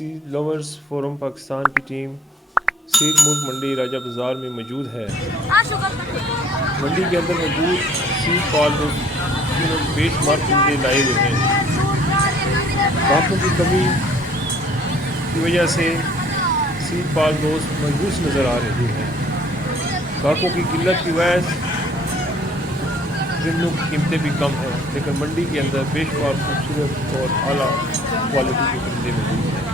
Seed lovers forum Pakistan की team seed मुल्क मंडी राजा बाज़ार में मौजूद है। मंडी के अंदर मौजूद सीड पाल बेशुमार परिंदे लाए हुए हैं। ग्राहकों की कमी की वजह से सीड पाल दोस्त मायूस नज़र आ रही है। ग्राहकों की किल्लत की वजह से परिंदों की कीमतें भी कम हैं, लेकिन मंडी के अंदर बेशुमार खूबसूरत और आला क्वालिटी के परिंदे मौजूद हैं।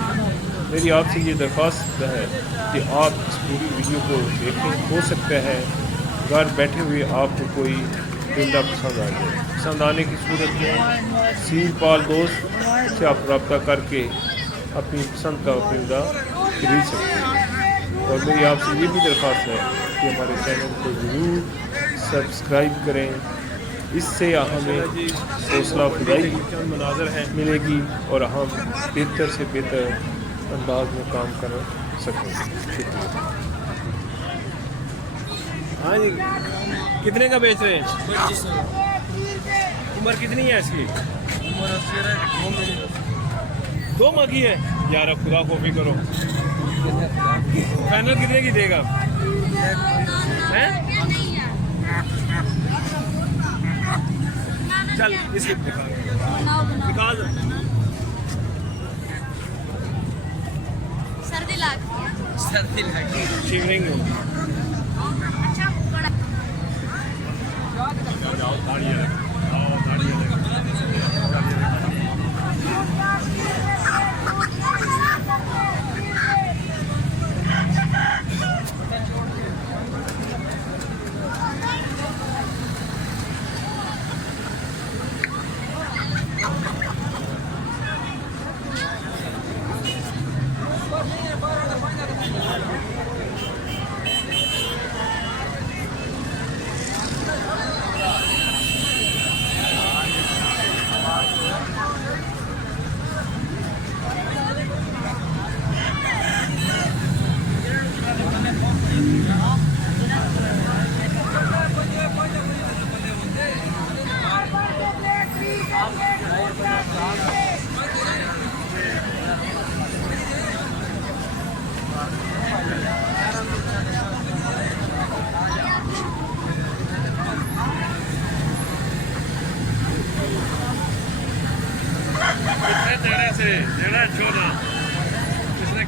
मेरी आपसे ये दरख्वास्त है कि आप इस पूरी वीडियो को देखें। हो सकता है घर बैठे हुए आपको कोई परिंदा पसंद आ जाए। पसंद आने की सूरत में सीड पाल दोस्त से आप रब्ता करके अपनी पसंद का परिंदा खरीद सकते हैं। और मेरी आपसे ये भी दरख्वास्त है कि हमारे चैनल को ज़रूर सब्सक्राइब करें। इससे हमें हौसला अफजाई मनाजर है मिलेगी और हम बेहतर से बेहतर अंदाज में काम कर सकेंगे। शुक्रिया। हाँ जी, कितने का बेच रहे हैं? उम्र कितनी है इसकी? दो माह की है। यार खुदा कॉफी करो। फाइनल कितने की देगा? हैं? चल इसकी निकाल। सर्दी लगी ठीक नहीं होगी।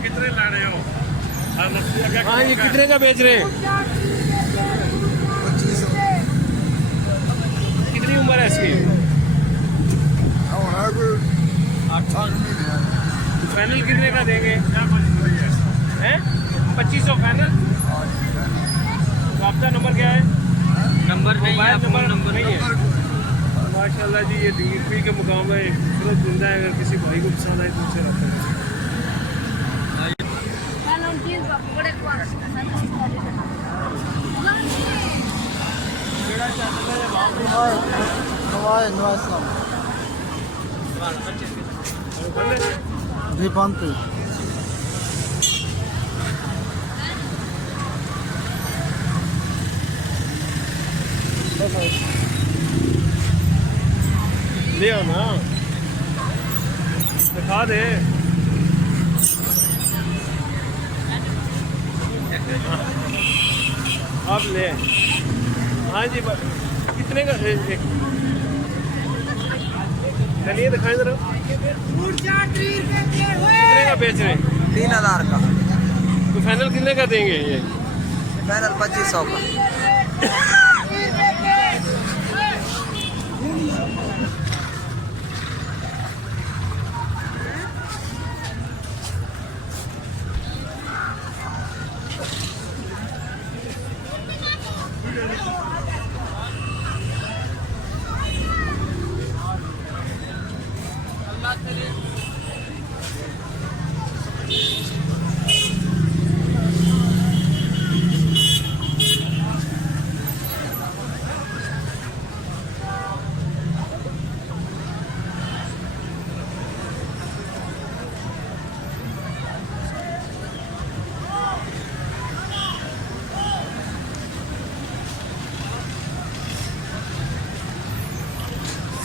कितने ला रहे हो? हाँ ये कितने का बेच रहे हैं? कितनी उम्र है इसकी? फाइनल कितने का देंगे? हैं? 2500 फाइनल? तो आपका नंबर क्या है? नंबर नहीं है, नंबर नहीं है। माशाल्लाह जी, ये डीपी के मुकाम में एक खूबसूरत जिंदा है। अगर किसी भाई को पसंद आए तो उससे रखते हैं। ले आओ ना, दिखा दे। आप ले। हाँ जी, कितने का? चलिए दिखाएं जरा। कितने का बेच रहे हैं? 3000 का। तो फाइनल कितने का देंगे ये? फाइनल 2500 का।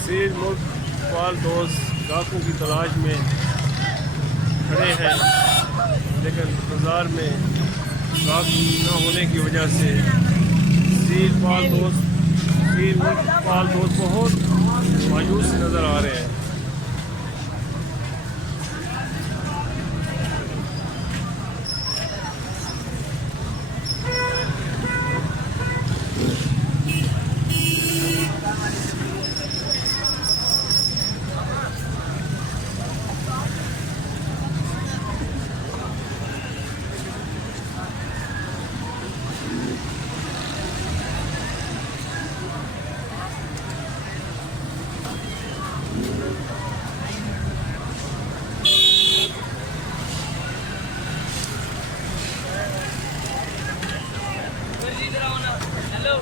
सीड मुल्क पाल दोस्त ग्राहकों की तलाश में खड़े हैं, लेकिन बाज़ार में गाहक न होने की वजह से सील पाल दोस्त बहुत मायूस नज़र आ रहे हैं। हेलो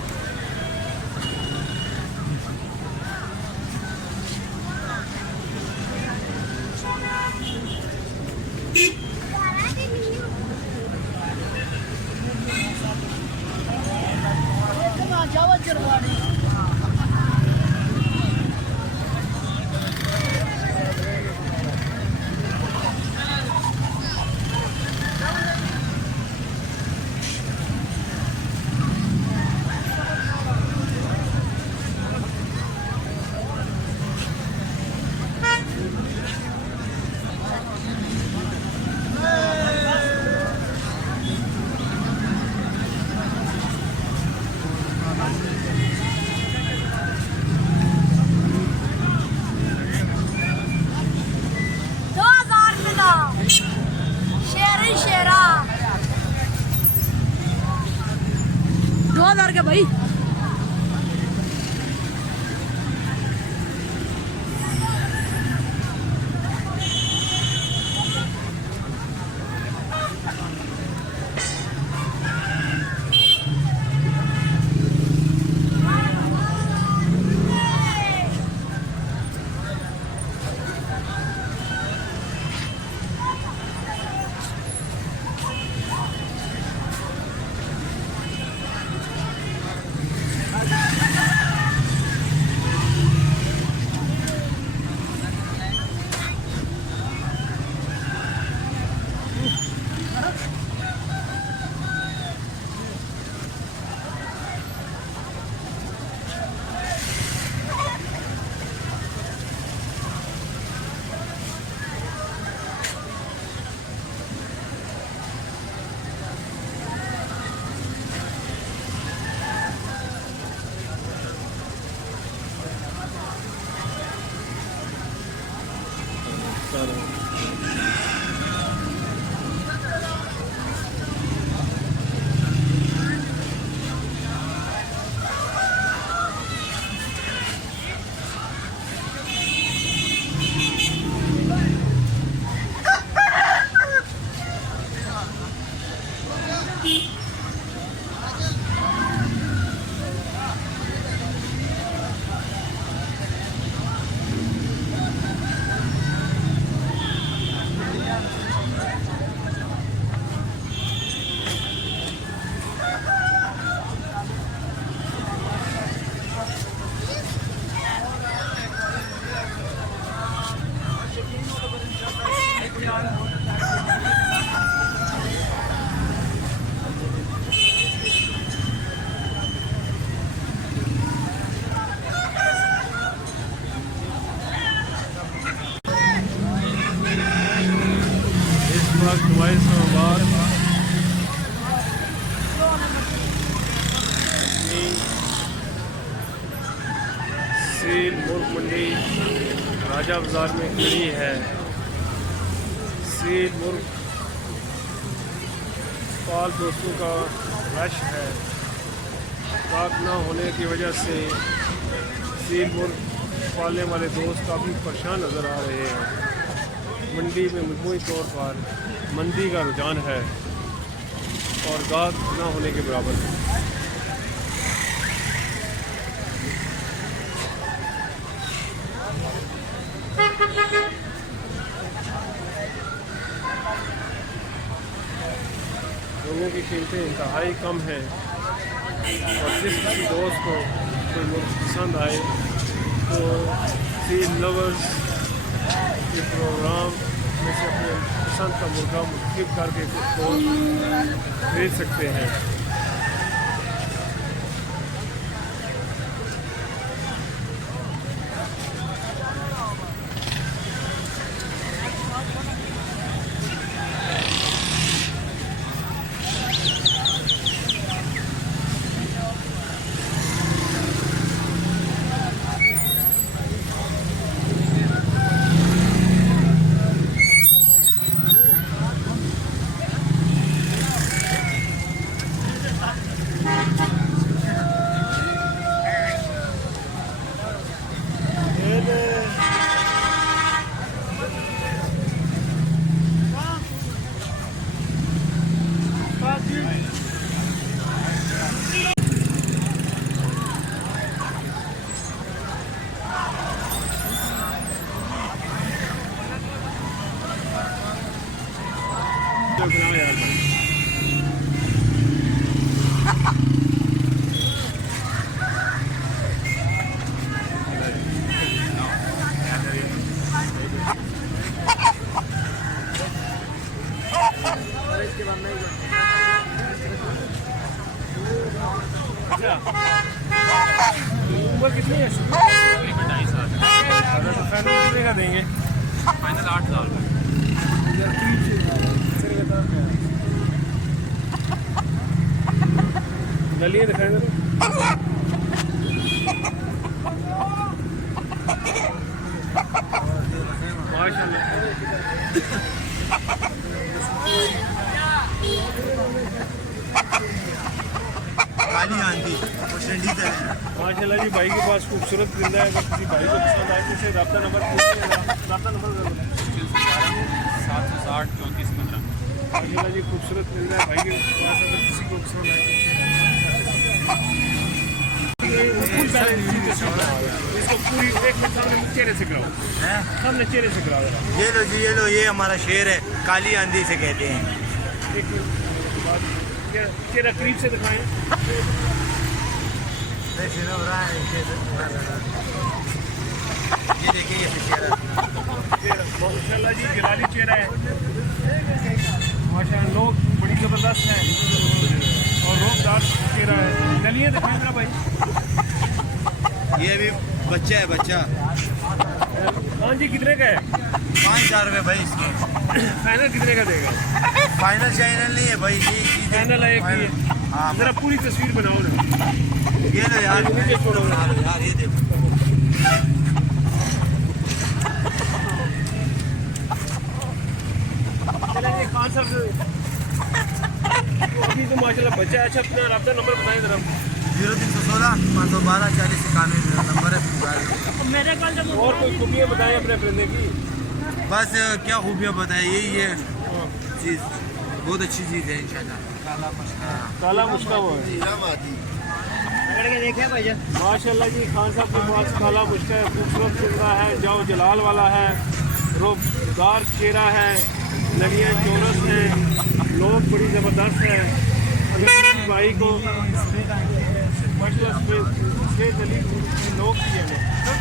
के भाई सील मुल्क मंडी राजा बाज़ार में खड़ी है। सील मुल्क पाल दोस्तों का रश है। स्टॉक न होने की वजह से सील मुल्क पालने वाले दोस्त काफ़ी परेशान नज़र आ रहे हैं। मंडी में मजमूई तौर पर मंदी का रुझान है और गाहक न होने के बराबर है। लोगों की कीमतें इंतहाई कम हैं और जिस किसी दोस्त को कोई मुल्क पसंद आए तो सील लवर्स के प्रोग्राम उसमें से अपने पसंद का मुर्गा मुंतखब करके उसको भेज सकते हैं। यार भाई उम्र कितनी है? 2.5 साल। तो फाइनल कितने का देंगे? फाइनल 8,000 का। नलिए दिखाएं जरा। काली आंधी माशाल्लाह जी, भाई के पास खूबसूरत परिंदा है। अगर किसी भाई को पसंद आए तो उसे रब्ता नंबर पूछिए। रब्ता नंबर 760 3415। माशाल्लाह जी, खूबसूरत परिंदा है। भाई के पास अगर किसी को पसंद आए तो इसको पूरी एक मिनट सामने चेहरे से कराओ, सामने चेहरे से कराओ जरा। ये लो जी, ये लो, ये हमारा शेर है, काली आंधी से कहते हैं। एक मिनट बाद चेहरा करीब से दिखाएं। ये देखिए, ये शेर है। माशाल्लाह जी, जलाली चेहरा है। माशाल्लाह, लोग बड़ी ज़बरदस्त है और रोबदार चेहरा है। चलिए दिखाएं जरा भाई। ये भी बच्चा है, बच्चा। हाँ जी, कितने का है? 5,000 रुपये भाई इसके। फाइनल कितने का देगा? फाइनल शाइनल नहीं है भाई, ये फाइनल है कि हाँ, जरा पूरी तस्वीर बनाओ ना। ये लो यार, नीचे छोड़ो ना। यार ये देखो। चलिए खान साहब, अभी तो माशाल्लाह बच्चा है। अच्छा, अपना रब्ता नंबर बताएं जरा। 0316 512 40 91 मेरा नंबर है। मेरे कल जब और कोई खूबियाँ बताएं अपने परिंदे की। बस क्या खूबियाँ बताए, यही है चीज़, बहुत अच्छी चीज़ है इंशाल्लाह। काला मुश्का वो है। माशाल्लाह जी, खान साहब के पास काला मुश्का है, खूबसूरत चेहरा है, जाओ जलाल वाला है, रोबदार चेहरा है, नलियाँ चौरस हैं, लोग बड़ी ज़बरदस्त है। अगर किसी भाई को माशाल्लाह सफ़ेद अली लोग भी हैं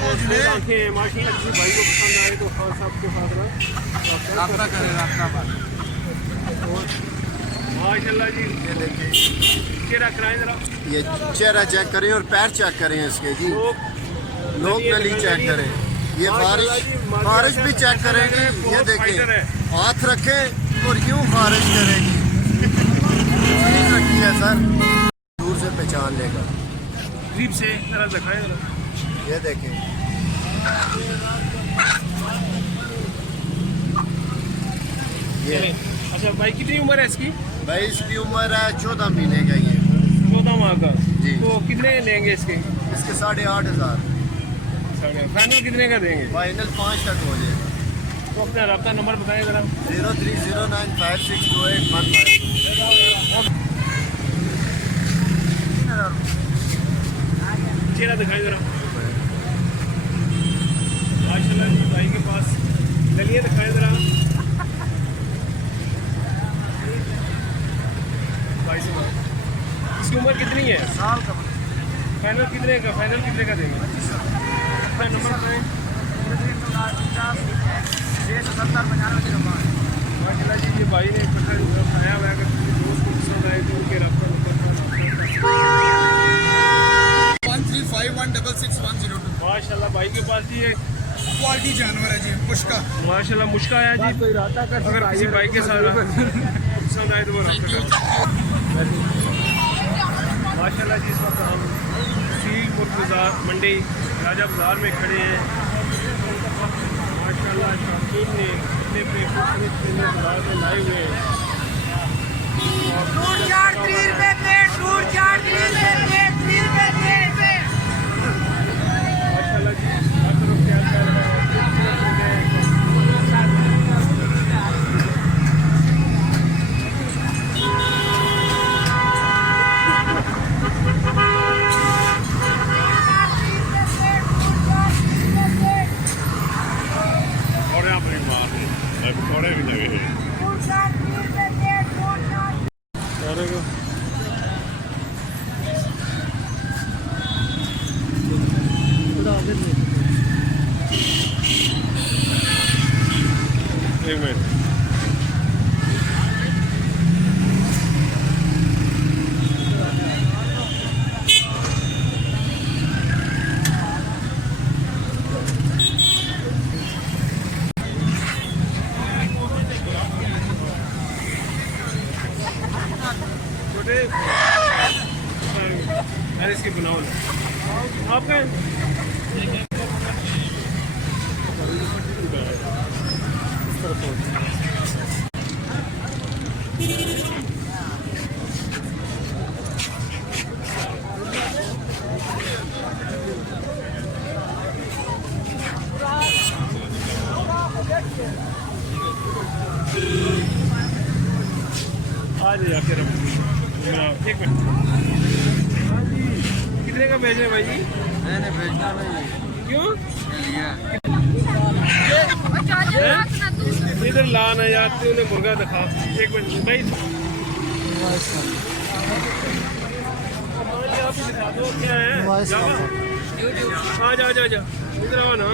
और सफ़ेद आँखें हैं, माशाल्लाह किसी भाई को पसंद आए तो खान साहब के पास रास्ता करें, रास्ता माशाल्लाह जी। चेहरा कराएं जरा। ये चेहरा चेक करें और पैर चेक करें इसके जी। लोग नली चेक करें, ये खारिश भी चेक करेंगे। ये देखें, हाथ रखें और यूं खारिश करेगी। ठीक रखी है सर, दूर से पहचान लेगा। करीब से जरा दिखाएं जरा। ये देखें, ये अच्छा भाई, कितनी उम्र है इसकी? भाई इसकी उम्र है 14 महीने का। ये 14 माह का जी। तो कितने लेंगे इसके? इसके 8,500। फाइनल कितने का देंगे? फाइनल 5 तक हो जाएगा। तो अपना रब्ता नंबर बताएं जरा। 0309562815। चेहरा दिखाएं जरा। माशाल्लाह जी, भाई के पास गलियाँ दिखाएं जरा। भाई साहब, इसकी उम्र कितनी है? साल का। फाइनल कितने का देंगे? अपना नंबर बताएं। माशाल्लाह जी, ये भाई ने इकट्ठा खाया हुआ है। अगर किसी दोस्त को पसंद आए तो उनके रब्ता नंबर पर 1351666102। माशाल्लाह भाई के पास ये क्वालिटी जानवर है जी, मुश्का। माशाल्लाह मुश्का आया जी। अगर किसी भाई के साथ पसंद आए तो वो रब्ता कर। माशाल्लाह जी, इस वक्त हम सील मुर्ग बाजार मंडी राजा बाजार में खड़े हैं। माशाल्लाह शौकीन ने अपने अपने खूबसूरत चीज़ें बाजार में लाए हुए हैं। माशाल्लाह जी, हर तरफ से आता है खूबसूरत चीज़ें। और यहाँ पर पकौड़े भी लगे हैं। एक मिनट, छोटे मैंने इसकी बनाओ आपका आ जाइए फिर एक मिनट। हाँ जी, कितने का भेज रहे हैं भाई जी? मैंने भेजना नहीं क्यों? लिया। इधर ला ना यार, तूने मुर्गा दिखा। एक मिनट भाई, आप ही दिखा दो क्या है। आ जा इधर आओ ना।